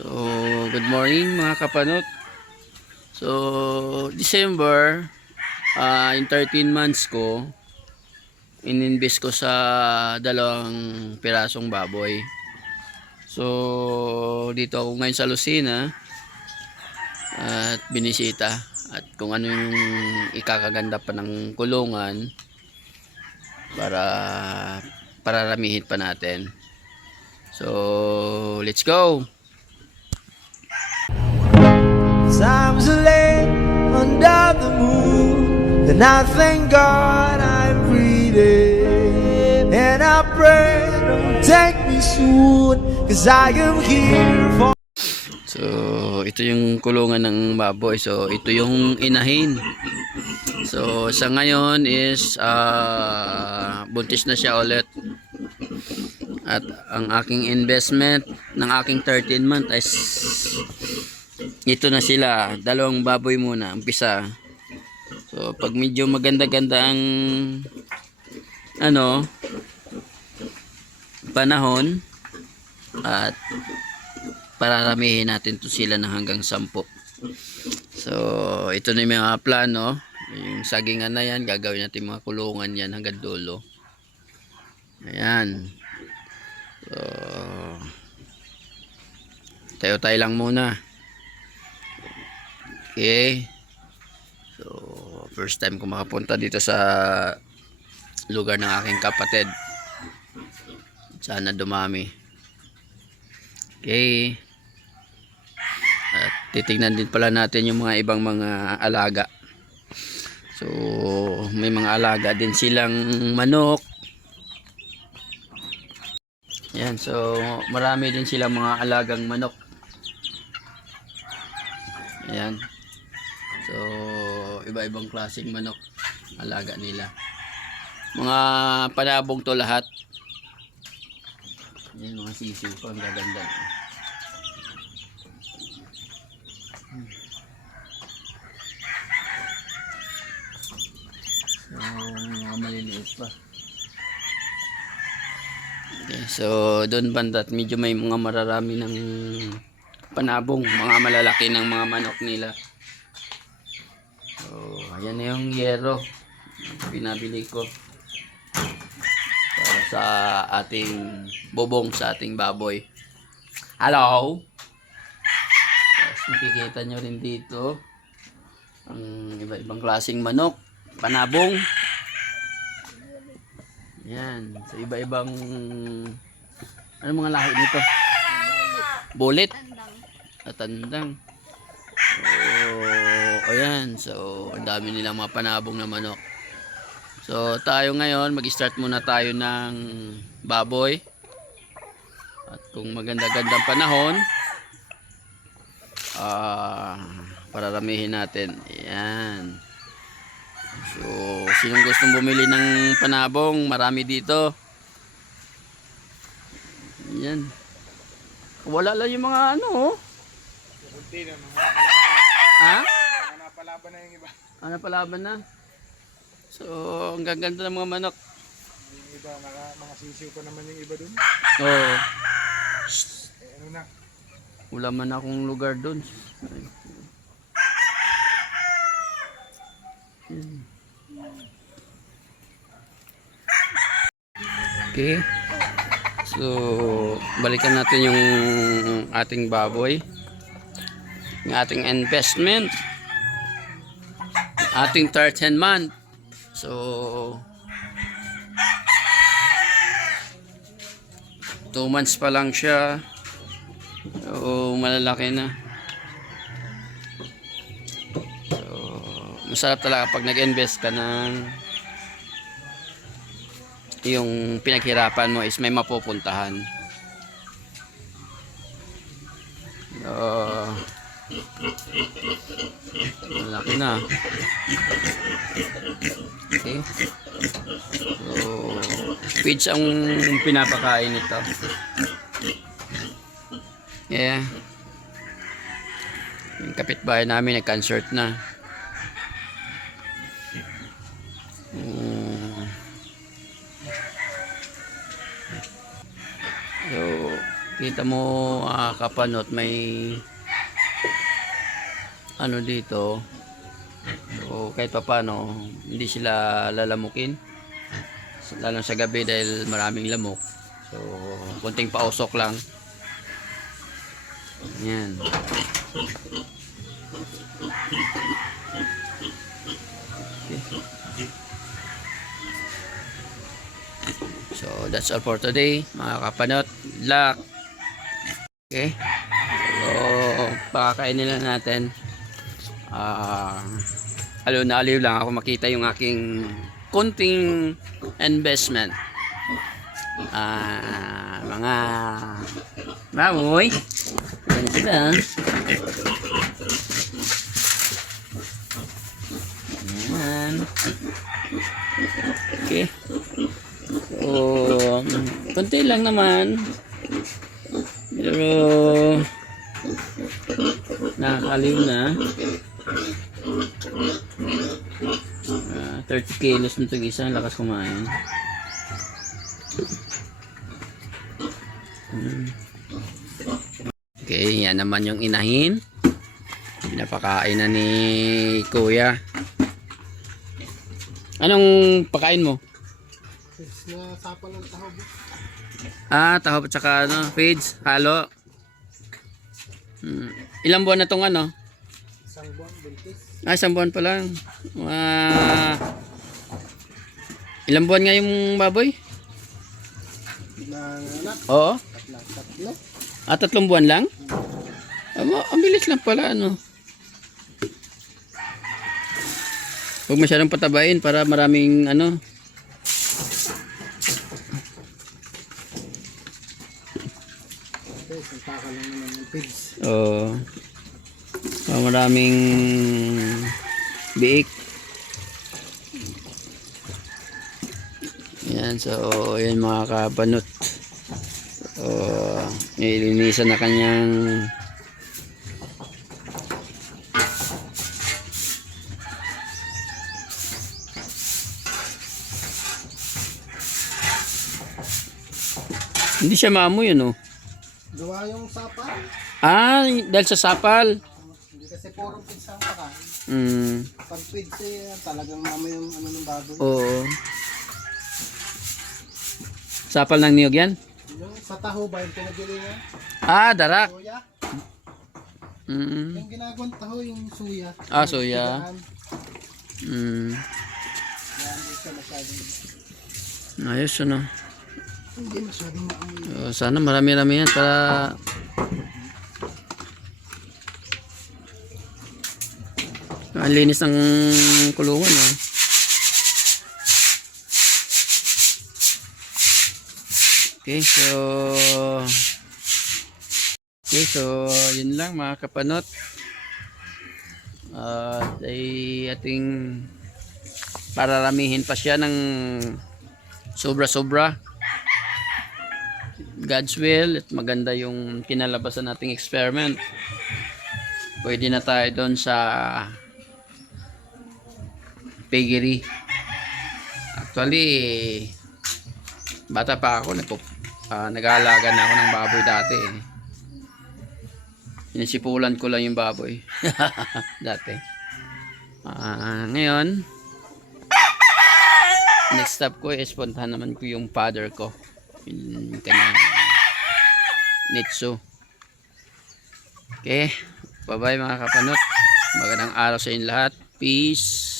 So, good morning mga kapanot. So, December, ah in 13 months ko, ininvest ko sa dalawang pirasong baboy. So, dito ako ngayon sa Lucena at binisita at kung ano yung ikakaganda pa ng kulungan para pararamihin pa natin. So, let's go! Times are late under the moon. Then I thank God I'm breathing. And I pray, don't take me soon. Cause I am here for. So, ito yung kulungan ng baboy. So, ito yung inahin. So, sa ngayon is ah, buntis na siya ulit. At ang aking investment ng aking 13 month is ito na sila. Dalawang baboy muna. Umpisa. So, pag medyo maganda-ganda ang ano panahon at pararamihin natin to sila ng hanggang 10. So, ito na yung mga plano. Yung sagingan na yan, gagawin natin mga kulungan yan hanggang dulo. Ayan. So, tayo-tayo lang muna. Okay. So, first time ko makapunta dito sa lugar ng aking kapatid. Sana dumami. Okay. At titignan din pala natin yung mga ibang mga alaga. So, may mga alaga din silang manok. Yan, so marami din silang mga alagang manok. Ayan. So, iba-ibang klaseng manok alaga nila. Mga panabong to lahat. Yan mga sisiw pa, ang gaganda. So, mga maliliit pa. Okay, so doon bandat medyo may mga mararami ng panabong, mga malalaki ng mga manok nila. So, ayan na yung yero. Pinabili ko para sa ating bobong sa ating baboy. Hello! Tapos makikita nyo rin dito ang iba-ibang klaseng manok, panabong. Yan, sa iba-ibang ano mga lahi nito? Bullet. At tandang. Ayan. So, ang dami nilang mga panabong na manok. So, tayo ngayon, mag-start muna tayo ng baboy. At kung maganda-gandang panahon, ah, pararamihin natin. Ayan. So, sinong gustong bumili ng panabong, marami dito. Ayan. Wala lang yung mga ano, oh. Ha? Mga napalaban na yung iba. Ano palaban na? So, ang gaganda ng mga manok. Yung iba, naka, mga sisiw pa naman yung iba dun. Oo. Eh, ano na, Wala man akong lugar doon. Okay. So, balikan natin yung ating baboy. Yung ating investment. Ating 13 month. So, 2 months pa lang siya. Oo, malalaki na. So, masarap talaga pag nag-invest ka ng yung pinaghirapan mo is may mapupuntahan. Malaki na. Okay. So, feeds ang pinapakain nito. Yeah. Yung kapitbahay namin nag-concert na. Mm. So, makikita mo ah, kapanot may ano dito so kahit pa paano hindi sila lalamukin lalo sa gabi dahil maraming lamok so konting pausok lang yan So, that's all for today, mga kapanot. Luck. Okay. So, pakakainin lang natin. Ah, aliw na aliw lang ako makita yung aking kunting investment. Ah, mga mamoy. Yan sila. Yan. Okay. So, konti lang naman. Pero, nakakaliw na. Ah, 30 kilos na itong isa. Ang lakas kumain. Hmm. Okay, yan naman yung inahin. Pinapakain na ni Kuya. Anong pakain mo? Na sapa ng tahob. Ah, taho at saka ano, feeds, halo. Hmm. Ilang buwan na tong ano? Isang buwan, buntis. Ah, isang buwan pa lang. Ah, ilang buwan nga yung baboy? Na anak, Oo. tatlo, tatlo. Ah, tatlong buwan lang? Aba, ang bilis lang pala, ano. Huwag masyadong patabain para maraming, ano, pigs. oh, para maraming biik. Yan, so, yan mga kabanot. So, nilinisan na kanyang Hindi siya maamoy, ano? Gawa yung sapa. Ah, dahil sa sapal. Kasi puro pigs ang pakain. Mm, Pag pigs eh, talagang mamay yung ano ng baboy. oo. Sapal ng niyog yan? Yung sa taho ba yung pinabili niya? Ah, darak. Suya. Mm. Yung ginagawang taho yung suya. Ah, suya. Yan, Mm. yan hindi siya masyadong, Ayos, ano? hindi masyadong maamoy. Uh, sana marami-rami yan para ang linis ng kulungan ah. Okay, so Okay, so yun lang mga kapanot. At ay ating pararamihin pa siya ng sobra-sobra. God's will at maganda yung kinalabasan nating experiment. Pwede na tayo doon sa piggery. Actually, bata pa ako, nagpo, ah, nag-aalaga na ako ng baboy dati. eh. Inisipulan ko lang yung baboy. dati. Ah, ngayon, next step ko is puntahan naman ko yung father ko. Yung kanyang Nitsu. Okay. Bye-bye mga kapanot. Magandang araw sa inyo lahat. Peace.